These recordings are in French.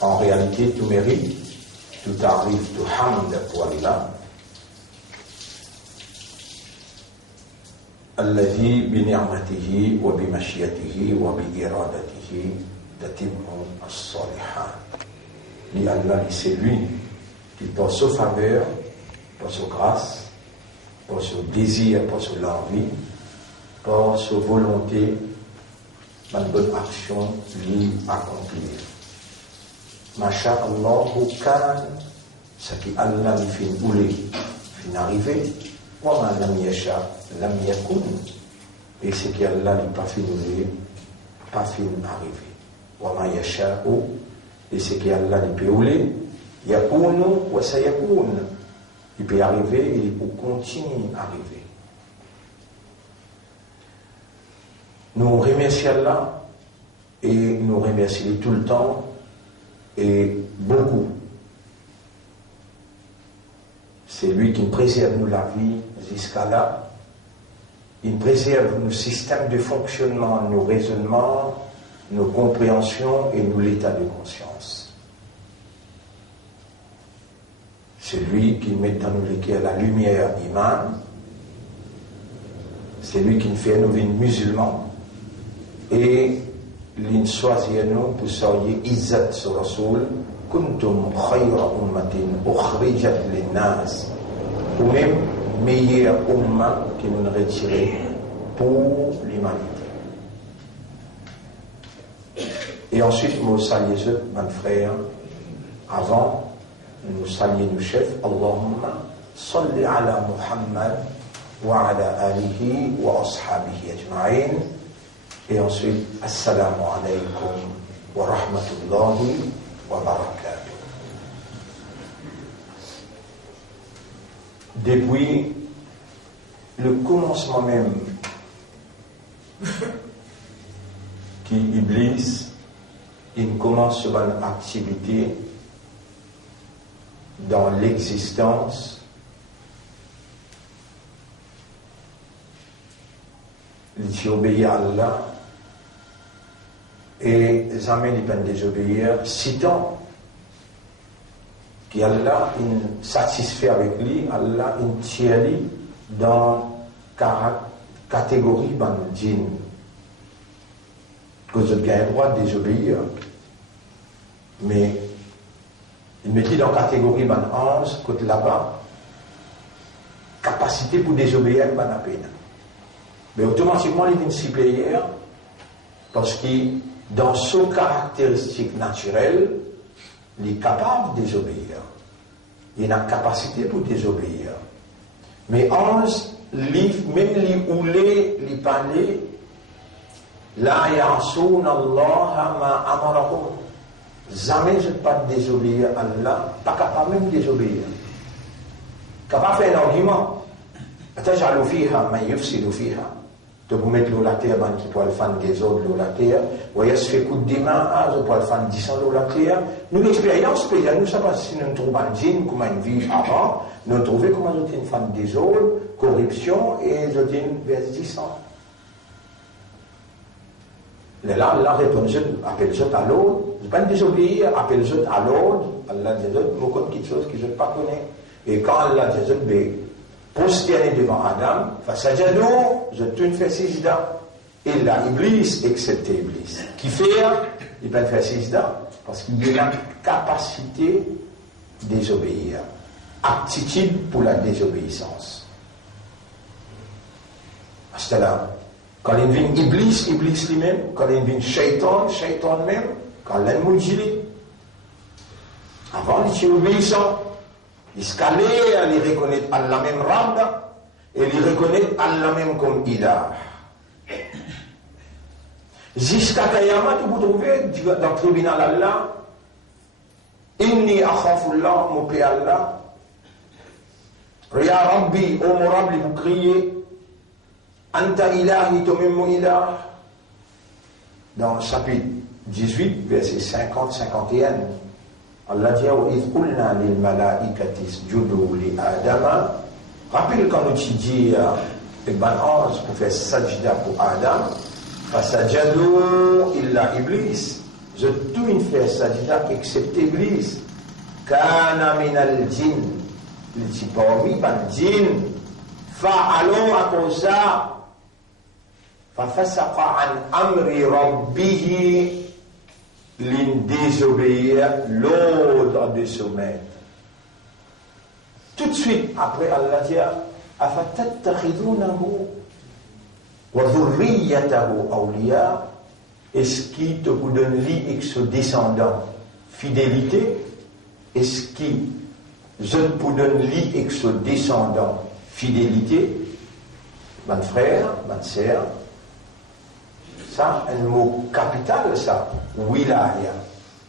En réalité, tout mérite, tout arrive, tout hamd pour Allah. Alladhi bi ni'matihi wa bi mashiatihi wa bi iradatihi tatimmu as-salihat. Ni Allah, c'est lui qui par sa faveur, par sa grâce, par son désir, par son envie, par sa volonté, une bonne action lui accomplir. Masha'Allahu kan, ce qui Allah lui fait bouler, fait arriver. Wa ma lam yasha lam yakun, et ce qui Allah lui pas fait bouler, pas fait arriver. Wa ma yasha'u, et ce qui Allah lui peut bouler, yakunu wa sayakun, il peut arriver et il peut continuer à arriver. Nous remercions Allah et nous remercions tout le temps et beaucoup. C'est lui qui préserve nous la vie jusqu'à là. Il préserve nos systèmes de fonctionnement, nos raisonnements, nos compréhensions et nous l'état de conscience. C'est lui qui met dans nous la lumière iman. C'est lui qui nous fait nous venir musulmans. Et l'in choisit nous pour soyez izzat sur Rasoul, kuntum khayra ummatin ukhrijat linnas, ou même meilleure umma qui nous retiré pour l'humanité. Et ensuite, nous saluons mon frère, avant, nous saluons nos chefs, Allahumma salli ala Muhammad wa ala alihi wa ashabihi ajma'in. Et ensuite, Assalamu alaikum wa rahmatullahi wa barakatuh. Depuis le commencement même qui Iblis, il commence sur une activité dans l'existence, il obéit à Allah. Et jamais il peut désobéir, citant qu'Allah est satisfait avec lui, Allah est tiré dans catégorie ban djinn. Que vous avez le droit de désobéir. Mais il me dit dans catégorie ban 11, côté là-bas, capacité pour désobéir ban à peine. Mais automatiquement, il est supérieur parce que dans son caractéristique naturelle, il est capable de désobéir. Il a la capacité pour désobéir. Mais 11, même les oulés, les panés, la ya'soun Allah ma amarahum. Jamais je ne peux pas désobéir à Allah, pas capable même de désobéir. Capable de faire un argument. Atajalu fiha man yufsidu fiha. De vous mettre l'eau la terre, qui peut le faire des autres l'eau la terre, ou il se fait coup de main, je peux le faire 10 ans l'eau la terre. Nous, l'expérience, nous savons si nous trouvons un djinn, comment une vie avant, nous trouvons comment nous une femme des autres, corruption, et je dis vers 10 ans. Là, Allah répond, appelle les autres à l'autre, je ne peux pas désobéir, appelle les autres à l'autre, Allah dit aux autres, je connais quelque chose que je ne pas connais. Et quand Allah dit aux autres, prosterné devant Adam, fasajadou, je te fais sijda. Et là, Iblis, excepté Iblis, qui fait, il peut faire sijda, parce qu'il a la capacité de désobéir, aptitude pour la désobéissance. C'est là, quand il vient Iblis lui-même, quand il vient Shaitan même, quand l'ennemi dit, avant il est obéissant. Il se calait, il reconnaît Allah même Rabda, et il reconnaît Allah même comme Ilah. Jusqu'à Kayama, vous trouvez dans le tribunal Allah, Inni akhafullah, mon Père Allah, Ya Rabbi, ô mon Rabbi, vous criez, Anta ilahi, toi-même mon Ilah. Dans le chapitre 18, verset 50-51, Allah dit وَإِذْ قُلْنَا لِلْمَلَائِكَةِ اسْجُدُوا لِآدَمَ. Rappelle quand nous dit ben ange pour faire sajda pour Adam, fasajadu illa Iblis. Je tout une fait ça, excepté Iblis. Kana min al-jinn. Il dit parmi ban jinn. Fa'alou à cause ça. Fafasaqa an amri rabbihi. L'in désobéir l'ordre de son maître. Tout de suite après Allah dit afatattakhidunahu wa dhurriyyatahu awliya. Est-ce qui te vous donne lui et son descendant fidélité? Est-ce qui je vous donne lui et son descendant fidélité? Mon frère, ma sœur, ça un mot capital ça. Wilaya.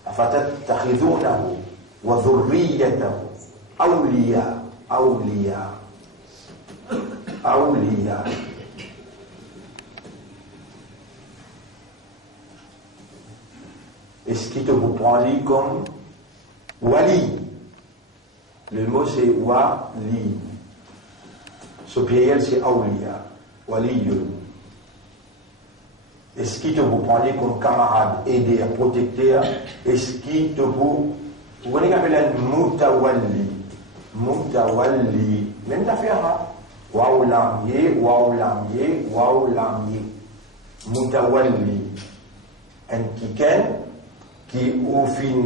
Afatattakhidunahu wa dhurriyyatahu awliya. Awliya. Awliya. Est-ce qu'il te vous prend lui comme wali? Le mot c'est wali. Ce pluriel c'est awliya. Waliyun. Est-ce qu'il te vous prend lui comme camarade, aider, protecteur? Est-ce qu'il te vous voyez qu'on appelle un mutawalli? Mutawalli. Même l'affaire là. Waou lamier, waou lamier, waou lamier. Mutawalli. Un kiken qui au fin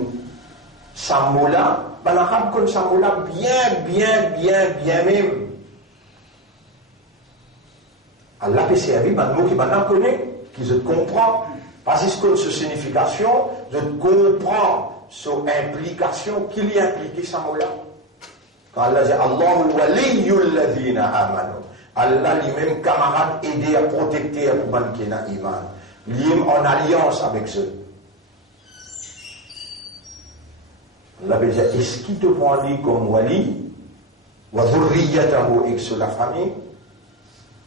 Samoula, ben l'arabe comme Samoula bien même. Allah peut servir, ben mot qui maintenant connaît, qui je comprends, parce que sa signification, je comprends son implication, qu'il y a impliqué Samoula. Quand Allah dit Allahu waliyyul ladhina amanu, Allah lui-même camarade aidé à protecter pour ban qui n'a iman, lui en alliance avec ceux. Allah veut dire, est-ce qu'il te prend lui comme wali, wa dhurriyyatahu et sur la famille?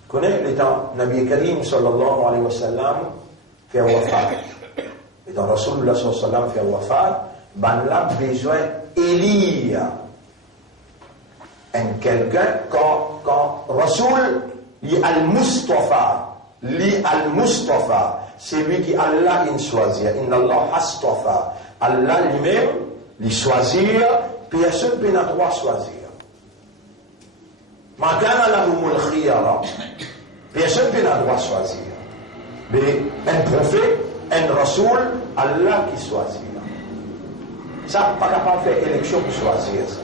Connais le temps, Nabi Karim sallallahu alayhi wa sallam fait wafat. Et dans Rasulullah sallallahu alayhi wa sallam fait wafat, ben là besoin élire un quelqu'un quand Rasul li al-Mustafa, c'est lui qui Allah in choisir, inna Allah hastafa, Allah lui-même les choisir, personne ne peut pas droit choisir. Madana la humul khiyara, personne ne peut pas droit choisir. Mais un prophète, un rasoul, Allah qui choisit. Ça pas capable de faire élection pour choisir ça.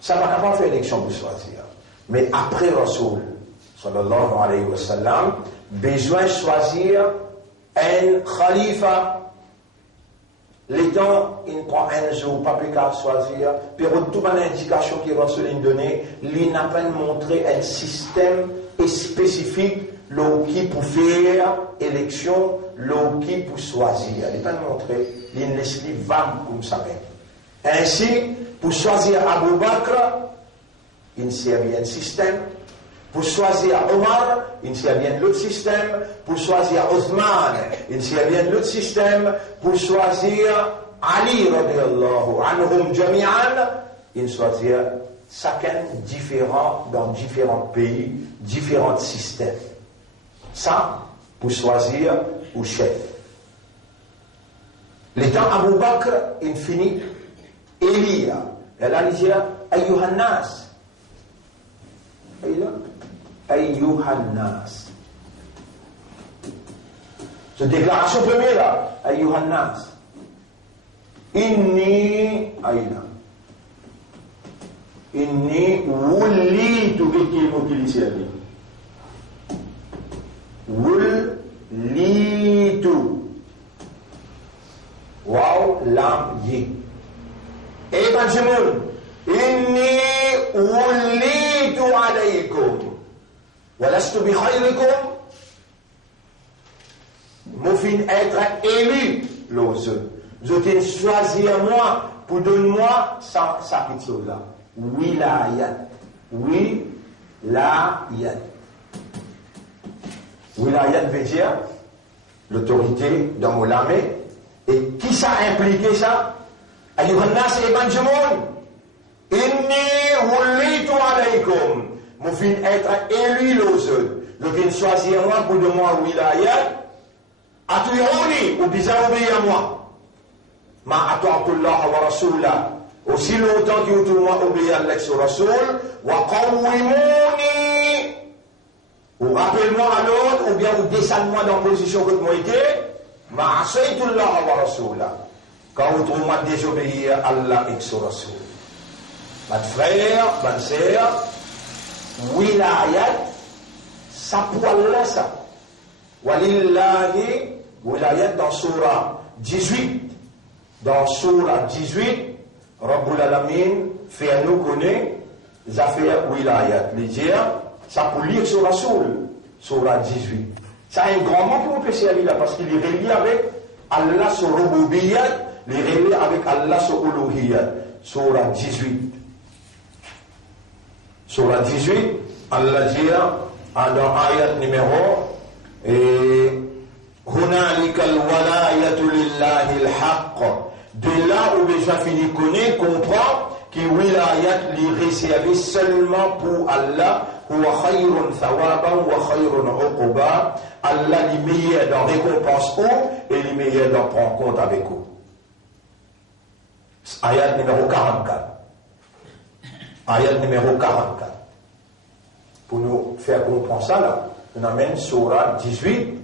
Ça pas capable de faire élection pour choisir. Mais après rasoul, sallallahu alayhi wa sallam, besoin de choisir un khalifa. Les temps, il prend un jour, pas plus qu'à choisir, puis toute une indication qui va se lui donner, il n'a pas montré un système spécifique, qui pour faire élection, qui pour choisir. Il n'a pas montré, il laisse les vagues comme ça même. Ainsi, pour choisir Abu Bakr, il servait un système. Pour choisir Omar, il servait l'autre système. Pour choisir Othman, il servait l'autre système. Pour choisir Ali, radiyallahu anhum jami'an, il choisit chacun différent dans différents pays, différents systèmes. Ça, pour choisir au chef. L'étant Abu Bakr, il finit Elia. Et là, il dit Ayyuhannas. Ayyuhannas. Cette déclaration première là, Ayyuhannas. Inni Aïna. Inni wullitu qui utilisé ali. Wullitu. Waw lam yi. Et Benjamin, inni wullitu alaykum. Walastu bi khayrikum. Moufin être élu, l'ose. Je t'ai choisi moi pour donner-moi ça petite chose-là. Wilayat. Wilayat. Wilayat veut dire l'autorité dans mon lamé. Et qui ça a impliqué ça? Ayyuhannas et Benjamin. Inni wullitu alaykum. Moufin être élu, l'ose. Je viens choisir moi pour donner moi wilayat. Ati'ouni, ou bien obéir à moi. Ma ata'atullah wa rasulah. Aussi longtemps que tout le monde obéit à l'ex Rasoul, wa qawwimouni. Ou rappelle-moi à l'autre, ou bien ou descends-moi dans la position que moi été. Ma asaytullah wa rasulah. Quand vous trouvez moi désobéir à Allah et son Rasoul. Mon frère, ma sœur, wilayat, ça pour Allah ça. Walillahi, wilayat dans Surah 18. Dans Surah 18, Rabbul Alamin fait nous connaître les affaires wilayat. Les dire, ça pour lire sur Rasoul, Surah 18. Ça a un grand mot pour peut servir là parce qu'il est relié avec Allah sur Rububiyyat, il est relié avec Allah sur Uluhiyyat. Surah 18. Surah 18, Allah dit dans ayat numéro Hunalika al-walayatu lillahi al-haqq. De là où déjà fini connaît, comprend que wilayat li réservé seulement pour Allah, huwa khayrun thawaban wa khayrun uquba. Allah li meilleur dans récompense ou et li meilleur dans prendre compte avec vous. Ayat numéro 44. Ayat numéro 44. Pour nous faire comprendre ça là, on amène Surah 18.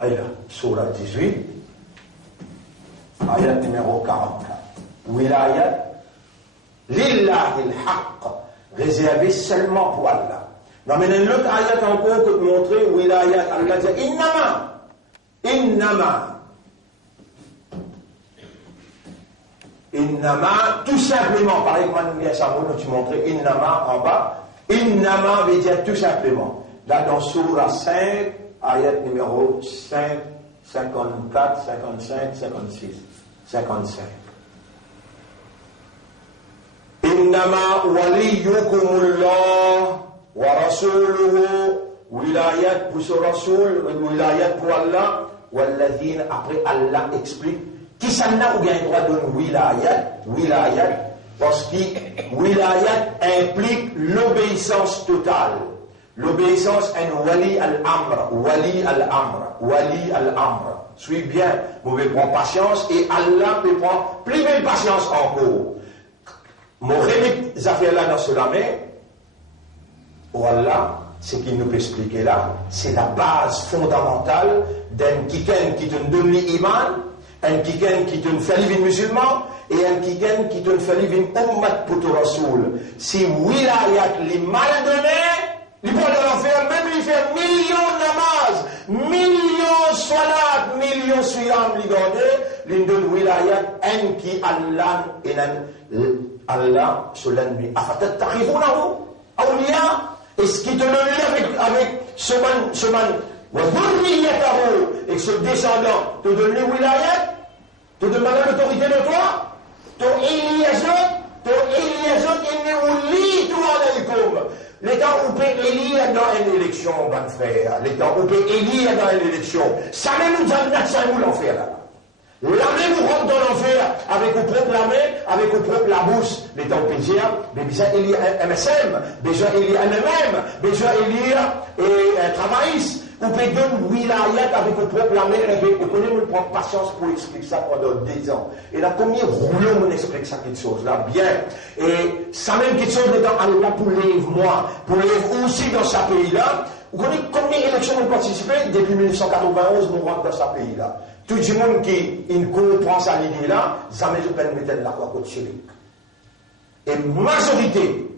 Allez là, Surah 18. Ayat numéro 44. Wilayat lillahi al-haqq, réservé seulement pour Allah. Non, mais dans l'autre ayat encore que de montrer wilayat, Allah dit innama, tout simplement, par exemple, nous tu montrais innama en bas, innama veut dire tout simplement. Là dans Surah 5, ayat numéro 5, 54, 55, 56. 55. Innama waliyukumullah wa rasuluhu, wilayat pour ce rasoul, wilayat pour Allah, walladhina, après Allah explique, qui s'en a ou bien droit de wilayat, parce que wilayat implique l'obéissance totale. L'obéissance est wali al-amr. Suis bien, vous pouvez prendre patience et Allah peut prendre plus belle patience encore. Mon remède, ça fait là dans cela, mais Allah, ce qu'il nous peut expliquer là, c'est la base fondamentale d'un kiken qui te donne l'iman, un kiken qui te fait vivre musulman et un kiken qui te fait vivre ummat pour ton rasoul. Si wilayat les mal donné, il peut aller en faire, même il fait millions de namaz, millions salat, millions suyam, il garde, il donne wilayat, un qui Allah, et Allah, sur l'ennemi. Afatat ta'rifunahu, awliya, est-ce qu'il te le lit avec ce man, et ce descendant, te donne les wilayat, te demande l'autorité de toi, ton Eliazot, il n'est lit tout alaykoum. L'État où peut élire dans une élection, bon frère. L'État où peut élire dans une élection. Ça même nous a ça nous l'enfer là. L'armée vous rentre dans l'enfer avec vos propres armées, vos propres la bouche. L'État où peut dire, mais déjà élire un MSM, déjà élire un MM, déjà élire un travailliste. Vous pouvez donner wilayat avec vos propres armées, vous connaissez mon propre patience pour expliquer ça pendant 10 ans. Et là, combien rouleau on explique ça quelque chose là, bien. Et ça même quelque chose dans Allah pour moi, pour les aussi dans ce pays-là. Vous connaissez combien d'élections ont participé depuis 1991, nous rentrons dans ce pays-là. Tout le monde qui comprend ça l'idée-là, jamais je peux mettre la croix contre Chérique. Et majorité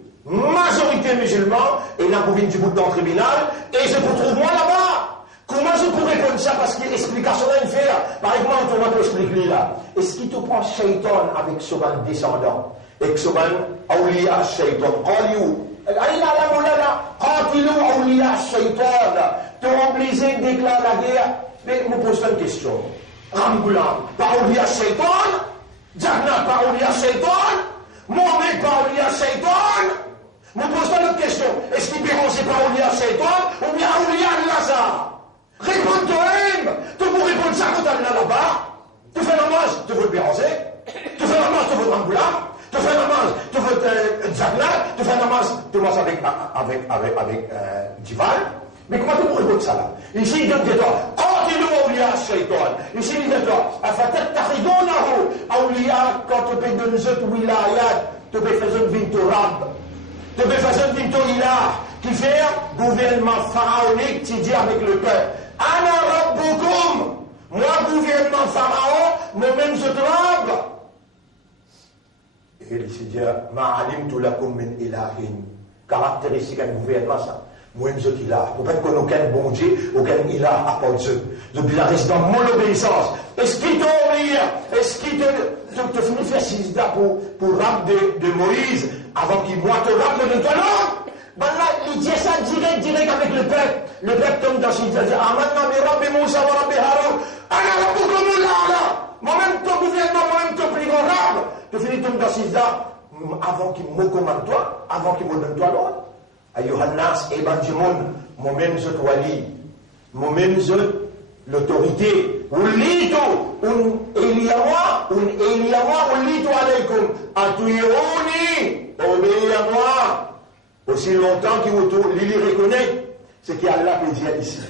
musulmane, et là, vous venez du bout dans le tribunal, et je vous trouve moi là-bas. Comment je pourrais répondre ça? Parce qu'il y a l'explication là, il fait là. Par exemple, on va t'expliquer là. Est-ce qu'il te prend Shaitan avec ce descendant? Et que ce awliya Shaitan, Qaliou. Qatilou awliya Shaitan. Te obligé de déclarer la guerre. Mais je me pose une question. Ramboulam, par awliya Shaitan? Jannah, par awliya Shaitan? Mohamed, par awliya Shaitan? Je me pose une autre question. Est-ce qu'il peut ranger par awliya Shaitan ou bien awliya al-Lazar? Réponds toi-même. Tu peux répondre ça quand tu es là-bas. Tu fais namaz, tu veux Béranger. Tu fais namaz, tu veux Ramboulam. Tu fais namaz, tu veux Jannah. Tu fais namaz, tu manges avec Dival. Mais comment tu peux répondre ça là? Ici, il donne des temps. Quand il nous أولياء الشيطان. Ici, il dit toi, أفتتخذونه أولياء quand tu peux donner cette wilayat, tu peux faire une vinto rab, tu peux faire une vinto ilah, qui fait gouvernement pharaonique, tu dis avec le peuple. Ana rabbukum, moi gouvernement pharaon, moi-même je tremble. Et il s'est dit, ma'alimtu lakum min ilahin. Caractéristique d'un gouvernement, ça. Moi-même je dis là. Vous ne connaissez aucun bon Dieu, aucun ilah à part Dieu. Depuis la reste dans mon obéissance. Est-ce qu'il t'obéit? Est-ce qu'il te finit faire sida pour rap de Moïse avant qu'il moi te rap de toi non? Ben là, il dit ça direct avec le peuple. Le peuple tombe dans ce qu'il dit, ah maintenant, mais Rabbi Moussa, Rabbi Haroun, Allah, Rabbi Komoula, moi-même ton gouvernement, moi-même ton plus grand rab. Tu finis tomber dans ce qu'il dit, avant qu'il me commande toi, avant qu'il me donne toi l'autre. Ayohannas, Eban Jimon, moi-même je dois lire. Moi-même je l'autorité. Ulito, un Eliyawa, ulito alaykum. Atuyoni, obéis à moi. Aussi longtemps qu'il vous reconnaît, c'est qu'Allah peut dire ici.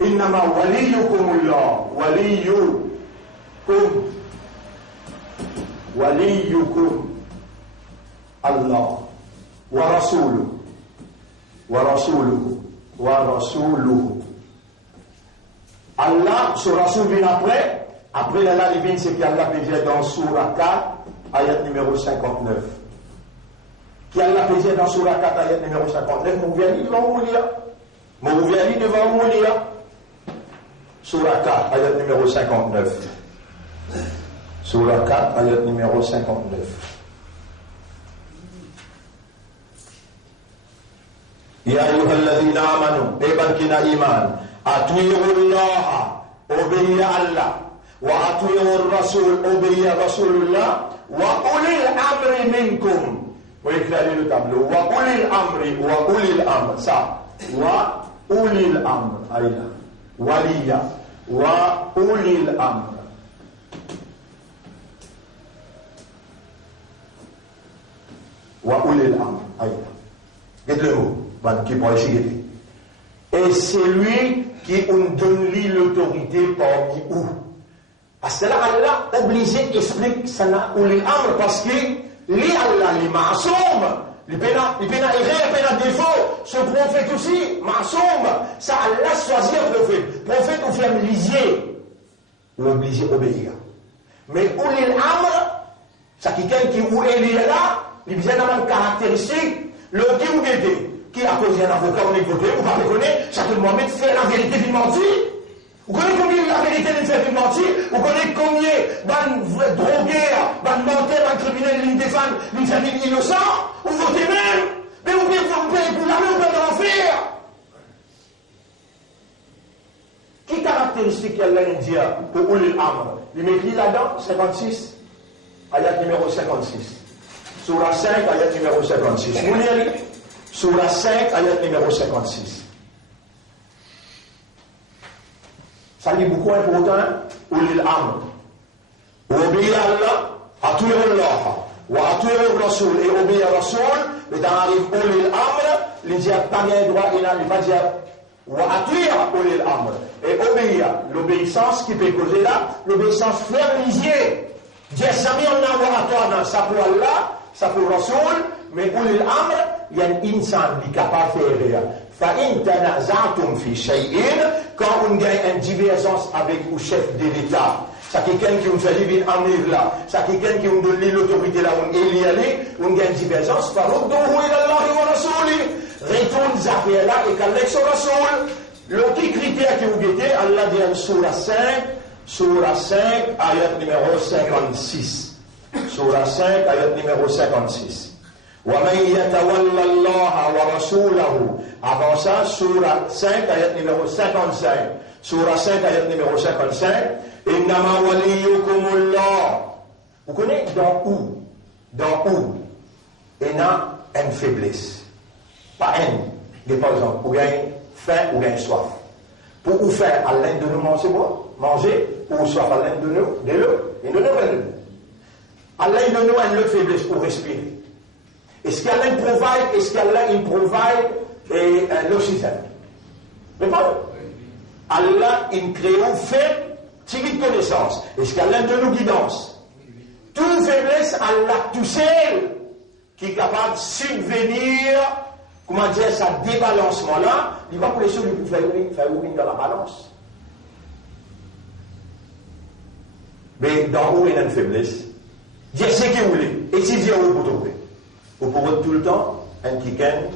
Innama waliyukumullah, waliyukum Allah, wa rasuluhu. Allah, ce rasoul vient après la divine, c'est qu'Allah peut dire dans Surah 4, ayat numéro 59. Qui Allah peut dire dans Surah 4, ayat numéro 59, Mouviali devant Moulia. Mouviali devant Moulia. Surah 4, ayat numéro 59. Surah 4, ayat numéro 59. Ya ayyuhalladhina amanu, eban kina iman, ati'ullaha, obéis à Allah, wa ati'ur rasul, obéis à Rasulullah, wa ulil amri minkum. Vous éclairez le tableau. Wa ulil amr, ça. Wa ulil amr, aïla. Waliya. Wa ulil amr. Wa ulil amr, aïla. Qu'est-ce le mot? Qui pourrait essayer. Et c'est lui qui nous donne l'autorité parmi où. Parce que là, Allah obligé explique ça n'a ulil amr parce que li Allah, li ma'soum, li pena erreur, pena défaut, ce prophète aussi, ma'soum, ça Allah choisit un prophète. Prophète ou fait lisier, ou obligé obéir. Mais ulil amr, c'est quelqu'un qui ou est là, il vient d'avoir une caractéristique, le qui ou guetté, qui a causé un avocat ou n'est voté, ou pas reconnaître, ça que Mohamed fait la vérité d'une mentir. Vous connaissez combien la vérité d'une fait d'une mentir? Vous connaissez combien d'un drogué, d'un menteur, d'un criminel, d'une défense, d'une famille innocente? Vous votez même? Mais vous pouvez pour l'armée, vous pouvez en faire. Qui caractéristique qu'Allah dit pour Ulil Amr? Il m'écrit là-dedans, 56, ayat numéro 56. Surah 5, ayat numéro 56. Vous lirez? Surah 5, ayat numéro 56. Ça dit beaucoup important, Ulil Amr. Obéir à Allah, ati'u Allah, wa ati'u Rasul, et obéir à Rasul, mais dans l'arrive Ulil Amr, il dit pas bien droit, il va dire, wa ati'u Ulil Amr, et obéir, l'obéissance qui peut causer là, l'obéissance fermisier. Dieu jamais on a à toi, ça pour Allah, ça pour Rasul, mais Ulil Amr, il y a un insan qui est capable de faire. فإن تنازعتم في شيء quand on gagne une divergence avec le chef de l'État, c'est quelqu'un qui nous fait vivre un amir là, c'est quelqu'un qui nous donne l'autorité là, on est lié, on gagne une divergence, فردوه إلى الله ورسوله, retourne les affaires là et qu'Allah son Rasoul. L'autre critère que vous guettez, Allah dit en Surah 5, ayat numéro 56. Surah 5, ayat numéro 56. وَمَنْ يَتَوَلَّ اللَّهَ وَرَسُولَهُ. Avant ça, Surah 5, ayat numéro 55. Surah 5, ayat numéro 55. إِنَّمَا وَلِيُّكُمُ اللَّهُ. Vous connaissez dans où? Il y a une faiblesse. Pas une. Par exemple, ou bien faim ou bien soif. Pour vous faire à l'aide de nous manger, ou soif à l'aide de nous, de l'eau, et de nous. À l'aide de nous, une faiblesse pour respirer. Est-ce qu'Allah provide l'oxygène? Mais pas. Allah, il crée fait, tiré de connaissance. Est-ce qu'Allah de nous guidance? Toute faiblesse, Allah tout seul, qui est capable de subvenir, comment dire, ça débalancement là, il va pour les choses pour faire ouvrir dans la balance. Mais dans où il y a une faiblesse, dire ce qu'il voulait, et si dire où vous trouvez. Vous pouvez tout le temps, un kiken,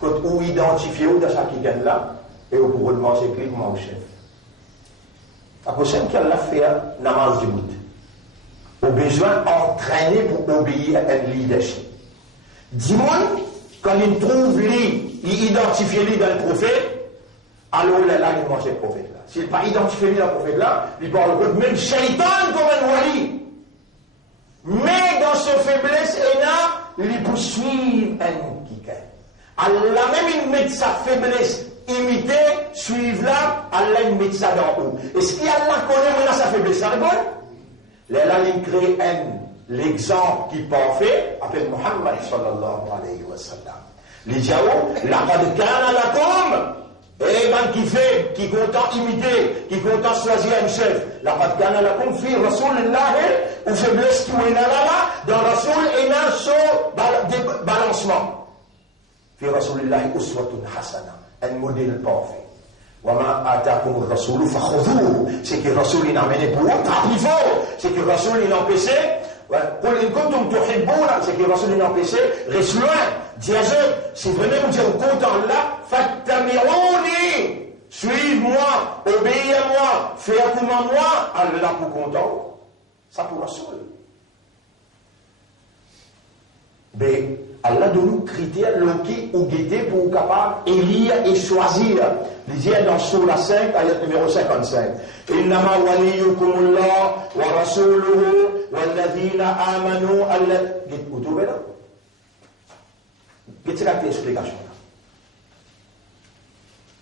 où identifier où dans chaque kiken là, et vous pouvez demander clairement au chef. La prochaine qu'elle a fait, namaz du bout. Au besoin d'entraîner pour obéir à un leadership. Dis-moi, quand il trouve lui, il identifie lui dans le prophète, alors là, il mange le prophète là. S'il n'est pas identifié lui dans le prophète là, il parle de même shaitan comme un wali. Mais dans sa faiblesse, il poursuit un kiken. Allah même il met sa faiblesse imitée, suivre là, Allah il met ça dans haut. Est-ce qu'Allah connaît maintenant sa faiblesse? Ça répond? Là, il crée l'exemple qui parfait, appelle Muhammad sallallahu alayhi wa sallam. Les diaos, laqad kana lakum, et ben qui fait, qui content imiter, qui content choisir un chef. Laqad kana lakum fi rasulillahi, ou faiblesse tout est là, dans Rasoul et dans son balancement. Fi rasulillahi uswatun hasana, un modèle parfait. وما آتاكم الرسول فخذوه. C'est que Rasoul il a amené pour vous, plus fort. C'est que Rasoul il a empêché. قل إن كنتم تحبون. C'est que Rasoul il a empêché. Reste loin. Dis-je, si venez vous dire content là, fattabi'ouni. Suive-moi, obéis à moi, fais comme moi. Allah pour content. Ça pour Rasoul. Mais Allah donne nous critères loqués ou guettés pour capable élire et choisir. Lisez dans Sourate 5, ayat numéro 55. Innama waliyukumullah wa rasuluhu walladhina amanu alladhina. Vous trouvez là? Qu'est-ce que c'est l'explication là?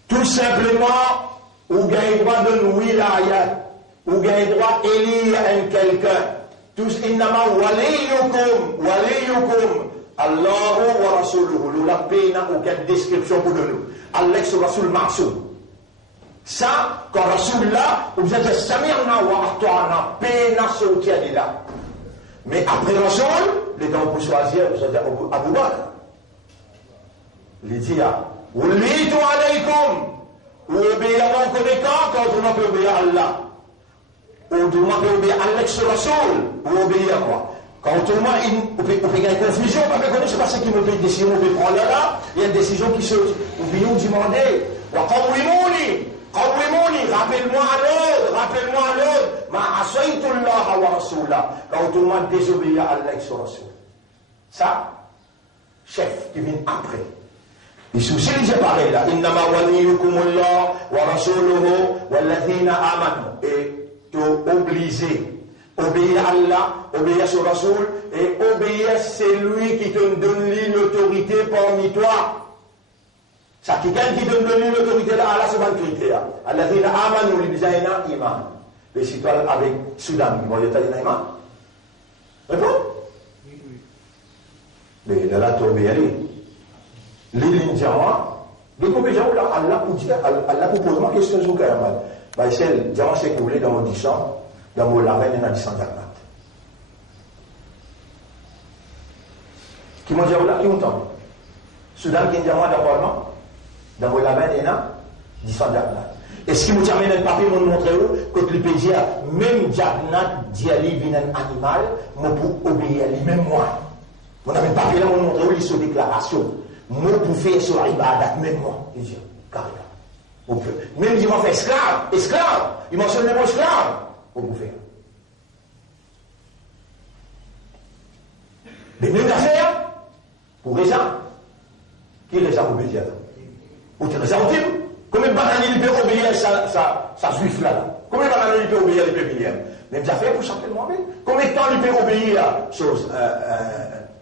Tout simplement, vous gagnez droit de nous wilayat, vous gagnez droit d'élire un quelqu'un. Tous innama waliyukum. Allahu wa rasuluhu. Nous la paix n'a aucune description pour nous. Allah sur Rasul Ma'soum. Ça, quand Rasul là, vous êtes Samirna wa A'ta'na, paix n'a sauté là. Mais après Rasul, les gens pour choisir, vous êtes Abu Bakr. Il dit, Oulitu alaykum. Ou obéir à mon connaissant quand on peut obéir à Allah. Ou on peut obéir à Allah sur Rasul. Ou obéir à moi. Quand on a une confusion, on peut connaître, c'est parce qu'il y a une décision, on peut prendre là, il y a une décision qui se. Ou bien on demandait, rappelle-moi à l'autre, ma asaytullah wa rasulah. Quand on a désobéi à Allah sur Rasul. Ça, chef qui vient après. Les soucis, j'ai parlé là. Innama waliyukumullah wa rasuluhu walladhina amanu. Et t'obligé. Obéir à Allah, obéir sur Rasoul, et obéir à celui qui te donne l'autorité parmi toi. Ça, quelqu'un qui te donne l'autorité là, Allah, c'est pas le critère. Allah dit, Aman, ou l'Ibzaïna, Iman. Mais si toi, avec Soudan, ils vont dire, t'as dit, Iman? Réponds? Mais là, tu obéis à lui. L'île Djawa, dès qu'on peut dire, Allah pour poser ma question sur Karamal. Bah, c'est Djawa, c'est coulé dans mon disant, dans mon label, il y a 10 jannat. Qui m'a dit là, qui m'entend? Soudan qui dit moi d'abord, dans mon label, il y a 10 jannat. Est-ce qu'il m'a dit un papier, m'a montré où, que le pays a même jannat, dit à lui, vient un animal, moi pour obéir à lui, même moi. On a un papier là, m'a montré où, il se déclaration. Moi pour faire sur l'ibadat, même moi. Il dit, carrément. Même il m'a fait esclave. Il m'a sonné mon esclave. Pour vous faire. Mais même affaire, pour Réza, qui est Réza obéit à vous? Ou Réza obéit? Combien de bananes il peut obéir à sa juif là? Combien de bananes il peut obéir à l'épée? Même affaire pour chanter le Mohamed? Combien de temps il peut obéir à chose,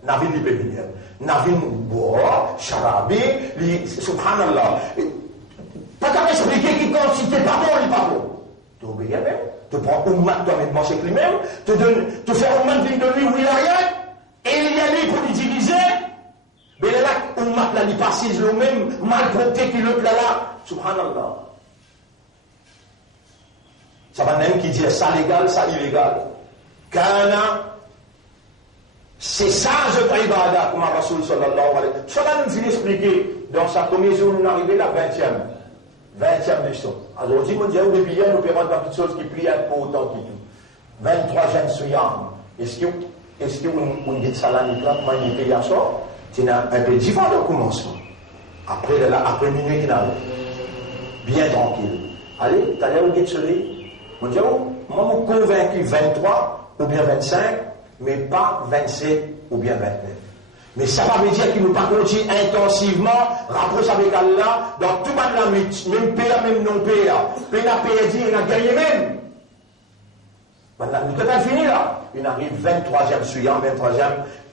Navin l'épée? Navin bois, charabi, subhanallah. Pas qu'à m'expliquer qui quantité, pardon. Tu obéis à même. Tu prends Oummat toi-même, manger lui-même, tu fais Oummat d'une de lui wilayat, et il y a lui pour l'utiliser, mais là, Oummat là, il passe le même, mal porté que l'autre là, subhanallah. Ça va même qui dit ça légal, ça illégal. Kana, c'est ça, je t'aïbada, comme Rasoul sallallahu alayhi wa sallam. Cela nous expliqué dans sa première jour, nous arrivons la 20e leçon. Alors, on dit, mon Dieu, depuis hier, nous payons des petites choses qui prient pour autant qu'il tout. 23e souyam. Est-ce que vous dites ça là, comment il paye à ça? C'est un peu différent de commencement. Après minuit qui n'arrive. Bien tranquille. Allez, tout à l'heure, vous dites cela. Mon Dieu, moi, je suis convaincu 23 ou bien 25, mais pas 27 ou bien 29. Mais ça va veut dire qu'il nous pas continuer intensivement, rapprocher avec Allah, dans tout le monde, même père, même non-père. Puis il a perdu, il a gagné même. Maintenant, quand on fini là, il arrive 23e suyam,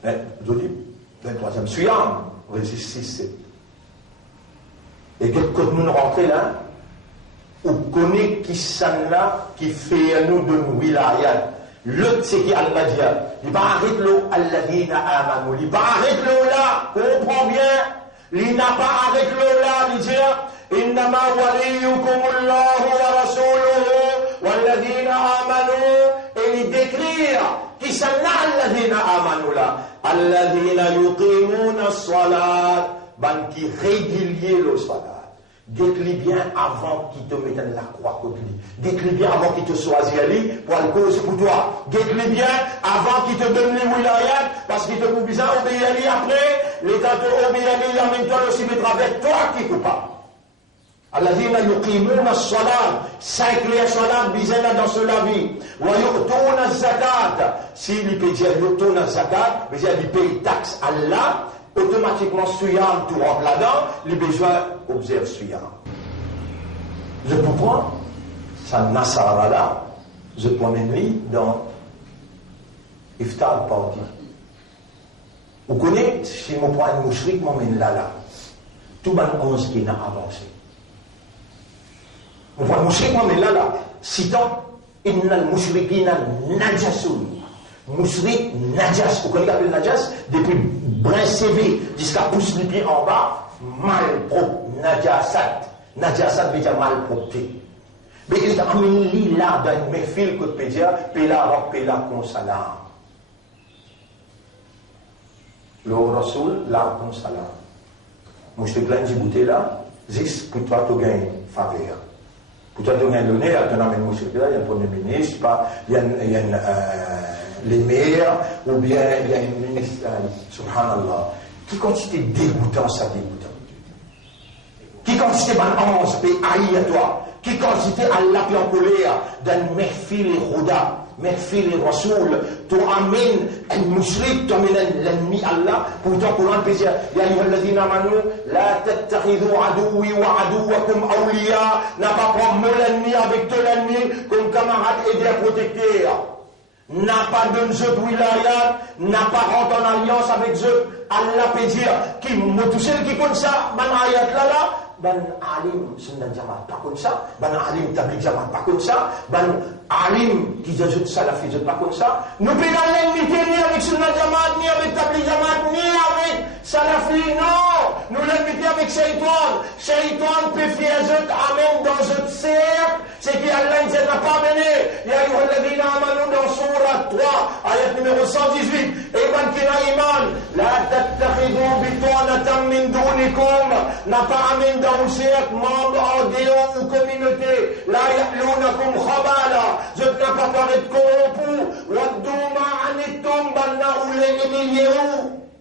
23e suyam, résiste 6. Et quand nous rentrons là, on connaît qui s'en là, qui fait nous de nous wilayat. L'autre, c'est qui Allah dit, il va arrêter l'eau, alladhina amanu. Il va arrêter l'eau là, comprend bien. Il n'a pas arrêté l'eau là, il dit, innama waliyukumullahu wa rasuluhu, walladhina amanu. Et il décrit, qui s'en là, alladhina amanu là. Alladhina yuqimuna as-salat. Ban qui régulier le salat. Déclis bien avant qu'il te mette la croix au lit. Déclis bien avant qu'il te choisisse Ali pour le cause pour toi. Déclis bien avant qu'il te donne les wilayat parce qu'il te coupe bizarre obéir Ali après. L'État te obéir Ali en même temps aussi mettra avec toi qui est coupable. Alladhina yuqimuna as-salat. 5 les salat bizarre dans ce vie. Wa yu'tuna az-zakat. S'il peut dire yu'tuna az-zakat, mais il paye taxe à Allah. Automatiquement, Suyam, tout rentre là-dedans, les besoins observent Suyam. Je comprends, ça Nasara là, je promène lui dans Iftar Party. Vous connaissez, si je prends un mouchrik, je m'emmène là. Tout le monde 11 qui n'a avancé. Je prends un mouchrik, je m'emmène là. Citant, Innal mouchrikina najasun. Mouchrik, najas. Vous connaissez l'appel najas? Depuis brin CV jusqu'à pouce les pieds en bas, mal propre, najasat. Najasat veut dire mal propreté. Mais il a mis là dans une méfile que peut dire, pela consalam. Le Rasoul, la consalam. Moi je te plains de bouter là, zis pour toi tu gagnes faveur. Pour toi tu gagnes l'honneur, tu n'amènes moi là, il y a un premier ministre, il y a les maires, ou bien il y a une ministre, subhanallah. Qui quantité dégoûtant, ça dégoûtant. Qui quantité ban 11 paix haï à toi. Qui quantité Allah puis en colère d'un mehfil et Rouda, mehfil et Rasoul, tu amènes un mushrik, tu amènes l'ennemi Allah, pourtant Coran peut dire, ya ayyuhalladhina amanu, la tattakhidhu aduwi wa aduwakum awliya, n'a pas prendre mon ennemi avec ton ennemi comme camarade aider à protéger. N'a pas de zot wilayat, n'a pas rentré en alliance avec zot, Allah peut dire, qui m'a touché, qui comme ça, ban ayat là, ban alim sunnah jamaat pas comme ça, ban alim tabligh jamaat pas comme ça, ban alim qui zot salafi zot pas comme ça. Nous payons l'ennemi ni avec sunnah jamaat, ni avec tabligh jamaat, ni avec salafi, non. Nous l'ennemi avec shaitan. Shaitan peut faire zot amen dans zot cercle, c'est qu'Allah ne n'a pas mené. Ya ayyuhalladhina amanu dans Surah 3, ayat numéro 118. Iman kina iman, la tattakhidhu bitanatan min dunikum, n'a pas amen dans le cercle, membre en déon ou communauté, la ya'lunakum khabala, je n'ai pas parlé de corrompu, waddouma anittum banna ou les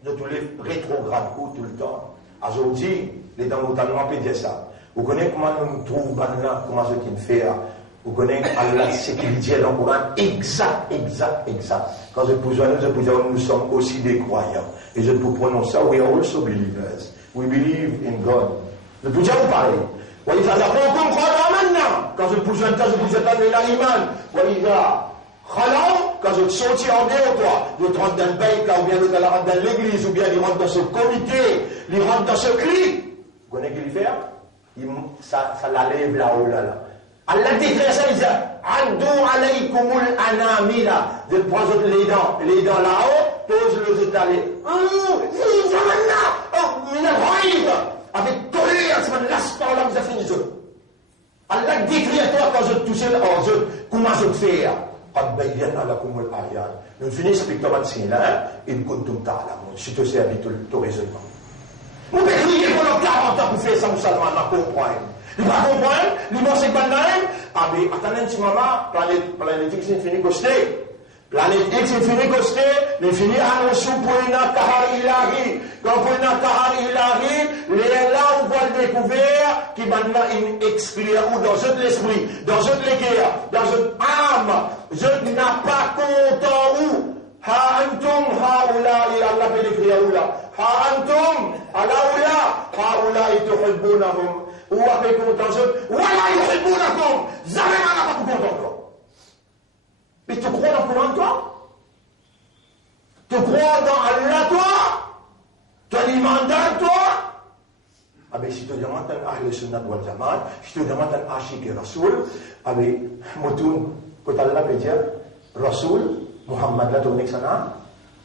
de tous les rétrogrades tout le temps. Aujourd'hui, les dents notamment peut dire ça. Vous connaissez comment nous trouvons banna, comment je t'ai fait. Vous connaissez Allah, ce qu'il dit dans le Coran, exact. Quand je pose nous sommes aussi des croyants. Et je peux prononcer ça, we are also believers. We believe in God. Je peux dire vous parler. Quand je pose un tas, je pose un tas de l'iman. Quand je sortis en dehors, toi, je rentre dans le bain, ou bien je rentre dans l'église, ou bien je rentre dans ce comité, je rentre dans ce clic. Vous connaissez ce qu'il fait? Ça la lève là-haut, là. Allah déclare ça, il dit, Addu alaykumul anamila. Je prends les dents là-haut, pose le étalé. Avec colère, c'est un laspant là, vous avez fini. Allah décrit à toi quand je touche aux autres, comment je fais. قد بينا لكم الآيات. Nous finissons avec Thomas Sina, in kuntum ta'lamun. Si tu sais habiter ton raisonnement. Nous prions pendant 40 ans pour faire ça, musulman, ma comprendre. Il va comprendre, il va se battre. Ah, mais attendez un petit moment, planète X est fini costé. Planète X est fini costé, mais fini à reçu pour une kahar ilahi. Quand pour une kahar ilahi, les là on va le découvrir, qui maintenant explique ou dans un l'esprit, dans un guerre, dans une âme, je n'ai pas content où. Ha antum haoula'i, Allah peut l'écrire où là. Ha antum, haoula tuhibbunahum. Ou avec content, wala yuhibbunakum. Jamais n'a pas content toi. Mais tu crois dans comment toi? Tu crois dans Allah toi? Tu as l'imandal toi? Ah ben si tu demandes un Ahl Sunnat wal Jamaat, si tu demandes un Ashik et Rasoul, ah ben, Moutoun, quand Allah peut dire, Rasoul, Muhammad là, ton excellent,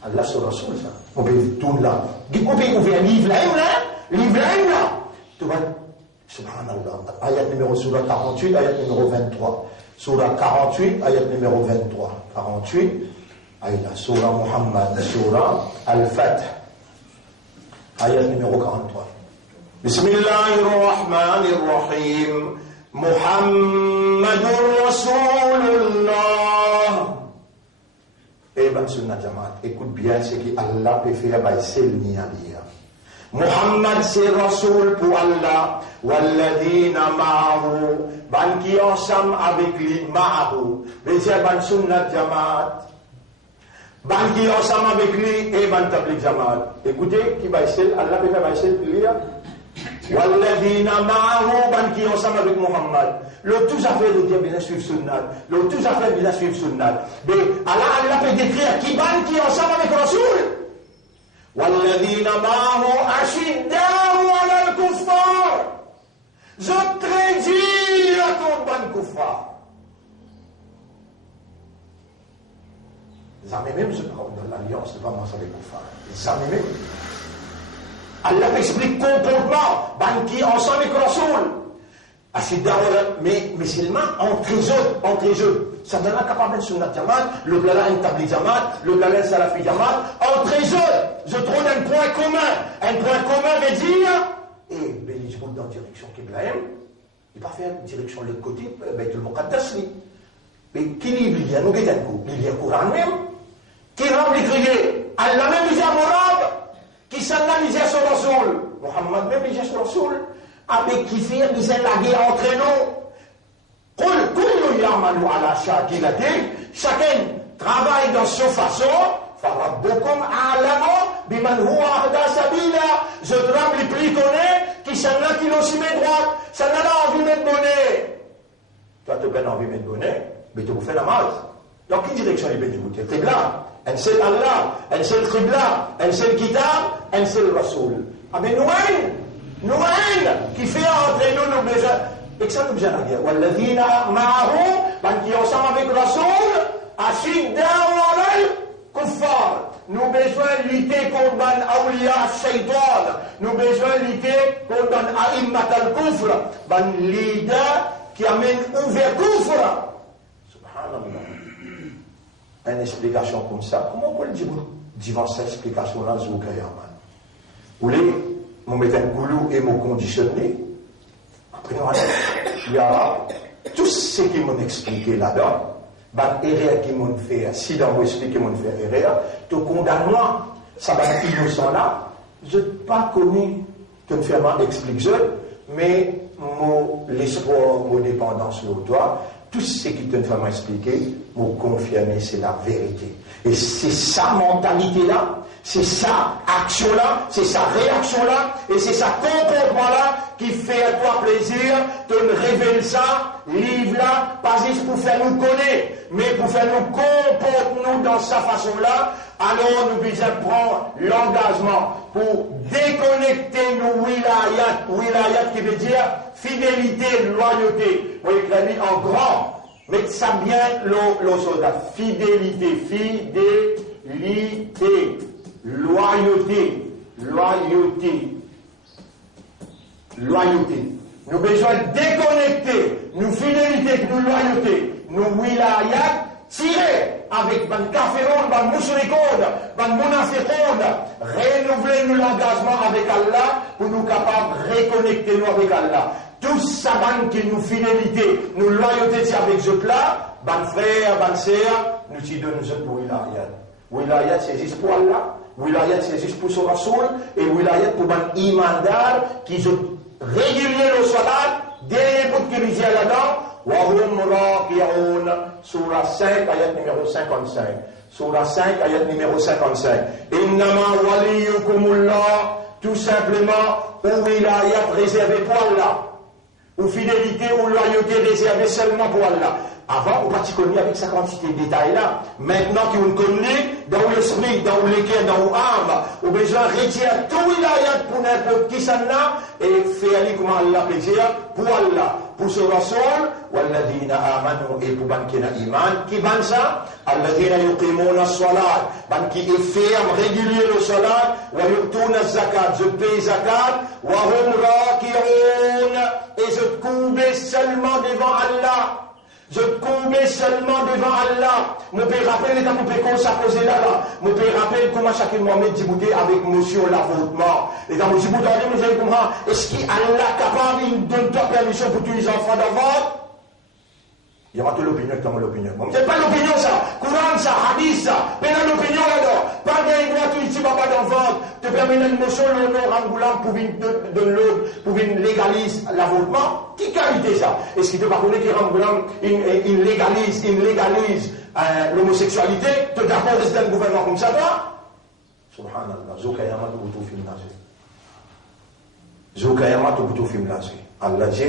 Allah c'est Rasoul ça. On peut tout là. On peut ouvrir un livre là, tu vas, subhanallah, ayat numéro surah 48, ayat numéro 23. Surah 48, ayat numéro 23. 48, ayat surah Muhammad, surah Al-Fath, ayat numéro 43. Bismillahirrahmanirrahim. Muhammadur Rasulullah. Eh ben, Sunnah Jamaat, écoute bien ce qu'Allah peut faire, bah, c'est le mien. Muhammad c'est Rasoul pour Allah, walladina ma'ahu, ban qui ensemble avec lui, ma'ahu, déjà ban Sunnah Jamaat, ban qui ensemble avec lui, et ban tablik Jamaat. Écoutez, qui va essayer, Allah peut faire essayer de lire. Walladina ma'ahu, ban qui ensemble avec Muhammad. Le tous a fait de dire bien suivre Sunnah, le tous a fait bien suivre Sunnah. Mais Allah peut décrire qui ban qui ensemble avec Rasoul. والذين معه أشداء على الكفار. Je prédis à ton bon kuffar. Jamais même, je parle de l'alliance, c'est pas moi sur les kuffars. Jamais même. Allah explique complètement, ban qui ensemble avec Rasoul. Mais musulmans, entre eux. Ça donne un capable de Sunnah Jamaat, le blala un tabli Jamaat, le blala un salafi Jamaat, entre eux, je trouve un point commun. Un point commun veut dire, et Bélis roule dans la direction Kiblahem, il va faire une direction de l'autre côté, Baitul Muqaddas, mais qui il y a, nous, il y a un Coran même, qui rend les crier, Allah même, il y a Mourad, qui s'analyse sur Rasoul, Muhammad même, il y a sur Rasoul, avec qui fait, il y a la guerre entre nous. Chacun travaille dans sa façon. Je tremble les plus connaît qui s'en a qui l'ont si met droite, ça n'a pas envie de mettre bonnet. Toi, tu as bien envie de mettre bonnet, mais tu vous fais la mal. Dans quelle direction il peut dire? C'est là. Un seul Allah, un seul Qibla, un seul Kitab, un seul Rasoul. Ah, mais nous, qui fait entre nous nos besoins. Et que ça nous vient à dire, walladina ma'ahu, ban qui ensemble avec Rasoul, ashidda'u alal kuffar. Nous besoin de lutter contre ban awliya shaytan. Nous besoin de lutter contre ban a'immat al-kufr. Ban leader qui amène ouvert kufr. Subhanallah. Une explication comme ça, comment on peut le dire? Devant cette explication-là, Zoukayaman. Vous voulez, me mettre un goulou et me conditionner? Il y a tout ce qui m'ont expliqué là-dedans, erreur qui m'ont fait, si dans vous expliquez m'ont fait erreur, tu condamnes-moi, ça va être innocent là, je n'ai pas connu que me faire explique je, mais l'espoir, mon dépendance sur toi, tout ce qui te fait expliquer, me confirmer, c'est la vérité. Et c'est sa mentalité-là, c'est sa action-là, c'est sa réaction-là, et c'est sa comportement-là qui fait à toi plaisir de nous révéler ça, livre-là, pas juste pour faire nous connaître, mais pour faire nous comporter dans sa façon-là. Alors nous devons prendre l'engagement pour déconnecter nos wilayat qui veut dire fidélité, loyauté. Vous voyez que la vie en grand, mais ça bien le soldat. Fidélité, loyauté. nous besoin déconnecter, nous fidélité, nous loyauté, nous wilayat, tirer avec ban kafirun, ban mushrikoun, ban munafiqoun, renouveler nous l'engagement avec Allah pour nous capables de reconnecter nous avec Allah. Tout ça qui nous fidélité, nous loyauté avec ce là, ban frère, ban sœur, nous t'y donnons pour wilayat. Wilayat c'est juste pour Allah, wilayat c'est juste pour son Rasoul, et wilayat pour ban imandar qui sont réguliers au salat, dernier bout qui dit là-dedans, وَهُمْ رَاكِعُونَ Surah 5, ayat numéro 55. Surah 5, ayat numéro 55. إِنَّمَا وَلِيُّكُمُ اللَّهُ Tout simplement, ou wilayat réservé pour Allah, ou fidélité ou loyauté réservée seulement pour Allah. Avant, on ne pas connu avec sa quantité de détails là. Maintenant qu'on connaît, dans l'esprit, dans le cœur, dans l'âme, on a besoin de retirer tout wilayat pour n'importe qui ça là, et faire comme Allah plaisir pour Allah. Pour ce Rasoul, والذين آمنوا et pour ban qui n'a iman, qui ban ça? الذين يقيمون الصلاة, ban qui est ferme, régulier le salat, ويؤتون الزكاة, je paye zakat, وهم راكعون, et je coube seulement devant Allah. Je combais seulement devant Allah. Mon père rappelle quand mon père comme ça posé là. Mon père rappelle comment chacun Mohamed Djibouti avec monsieur l'avortement. Et dans mon Djibouti, vous allez comprendre, est-ce qu'Allah est capable de donner ta permission pour tous les enfants d'avoir? Il y aura toute l'opinion comme l'opinion. Bon, c'est pas l'opinion ça. Courant ça, hadith ça. Mais dans l'opinion là-dedans. Pas d'un droit tout ici, papa d'enfant. Te permet une motion, l'honneur Angoulême pour une légalise l'avortement. Qui qualité ça? Est-ce qu'il te pas connaître qu'Angoulême, il légalise l'homosexualité? Tu es d'accord de ce gouvernement comme ça, toi? Subhanallah. Zoukayama tu boutou film nazi. Zoukayama tu boutou film nazi. Allah dit,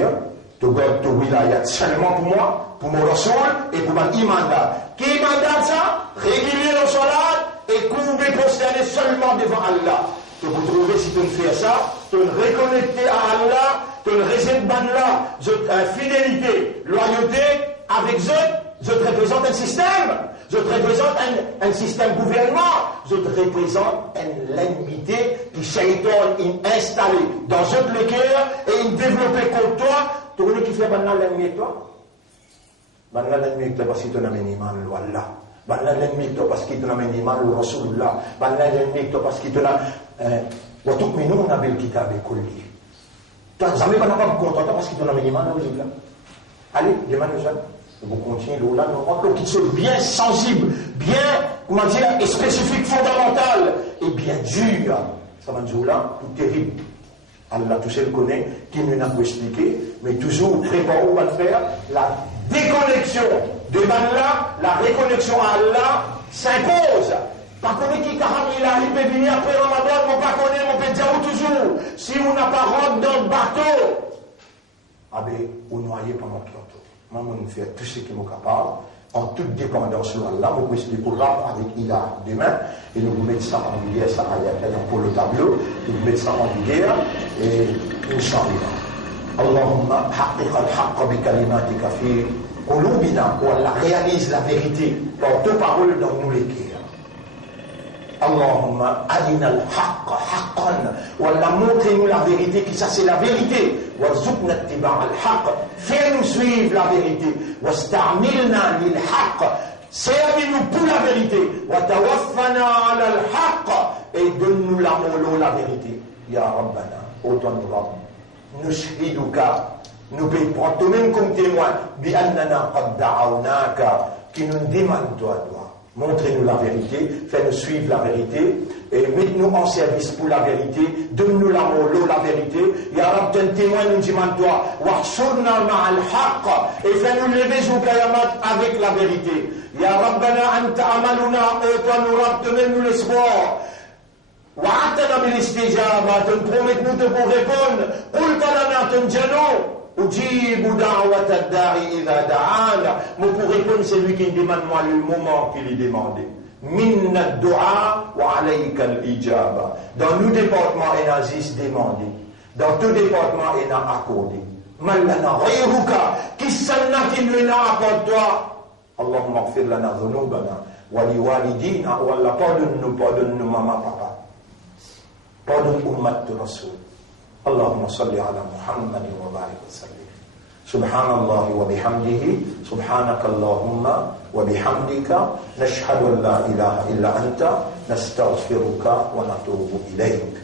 tu gardes ton wilayat seulement pour moi, pour mon Rasoul et pour mon imandar. Qui imandar ça? Régulier le salat et couvrir prosterner seulement devant Allah. Tu peux trouver si tu ne fais ça, tu ne reconnecter à Allah, tu ne réserves là, fidélité, loyauté avec eux, je te représente un système, je te représente un système gouvernement, je te représente une l'ennimité qui Shaitan installé dans le cœur et il développé contre toi. Tu connais qui fait maintenant l'ennemi avec toi? Maintenant l'ennemi avec toi parce qu'il te amène iman Allah. Maintenant l'ennemi avec toi parce qu'il te amène iman le Rasulullah. Maintenant l'ennemi avec toi parce qu'il te amène. Wa tu'minuna bil kitabi kulli. Tu n'as jamais pas content parce qu'il te amène iman Allah. Allez, demande aux jeunes. Vous continuez là, nous qui sont bien sensibles, bien, comment dire, et spécifiques, fondamentales, et bien dur. Ça va nous là, tout terrible. Allah, tout seul connaît, qui nous n'a pas expliqué, mais toujours préparé où va faire la déconnexion de Allah, la reconnexion à Allah s'impose. Pas connaître qui carrément il arrive, il peut venir après Ramadan, on pas connaître, on peut dire toujours. Si on n'a pas rentre dans le bateau, ah ben, on noyé pendant 30 ans. Moi, je vais faire tout ce qui est capable, en toute dépendance de Allah. Je vais expliquer avec Ila demain, et nous vous mettons ça en vigueur, ça pour le tableau, nous vous mettons ça en vigueur, et Inch'Allah. Allahumma haqqiq al-haqq bi kalimatika fi qulubina, où Allah réalise la vérité par deux paroles dans nous les cœurs. Allahumma adina al-haqq haqqan, où Allah montre-nous la vérité, qui ça c'est la vérité. Warzuqna ittiba' al-haqq, fais-nous suivre la vérité. Wasta'milna lil-haqq, servis-nous pour la vérité. Wa tawaffana 'ala al-haqq, et donne-nous la molo, la vérité. Ya Rabbana, autant-nous Rabb, nushhiduka, nous prendre toi-même comme témoin, bi annana qad da'awnaka, qui nous demande toi. Montrez-nous la vérité, fais-nous suivre la vérité, et mettez-nous en service pour la vérité, donne-nous la molo, la vérité. Ya Rab, t'es un témoin, nous demande toi, wahshurna ma'al haqq, et fais-nous lever sous Kayamat avec la vérité. Ya Rabbana anta amaluna, et toi nous Rab, donne-nous l'espoir. Wa'atana bil istijaba, te promets-nous de vous répondre. Qulta lana tanjano. Ujibu da'wat ad-da'i idha da'ana. Mon pour répondre, c'est lui qui me demande moi le moment qu'il est demandé. Minna ad-du'a wa alayka al-ijaba. Dans nos départements, il a demandé. Dans tout département, il a accordé. Malana ghayruka, qui s'en a qui nous l'a accordé toi. Allahumma ighfir lana dhunubana wa li walidina, wa Allah pardonne-nous, maman, papa. Pardonne ummat de Rasoul. اللهم صل على محمد وبارك وسلم. سبحان الله وبحمده سبحانك اللهم وبحمدك نشهد أن لا إله إلا أنت نستغفرك ونتوب إليك.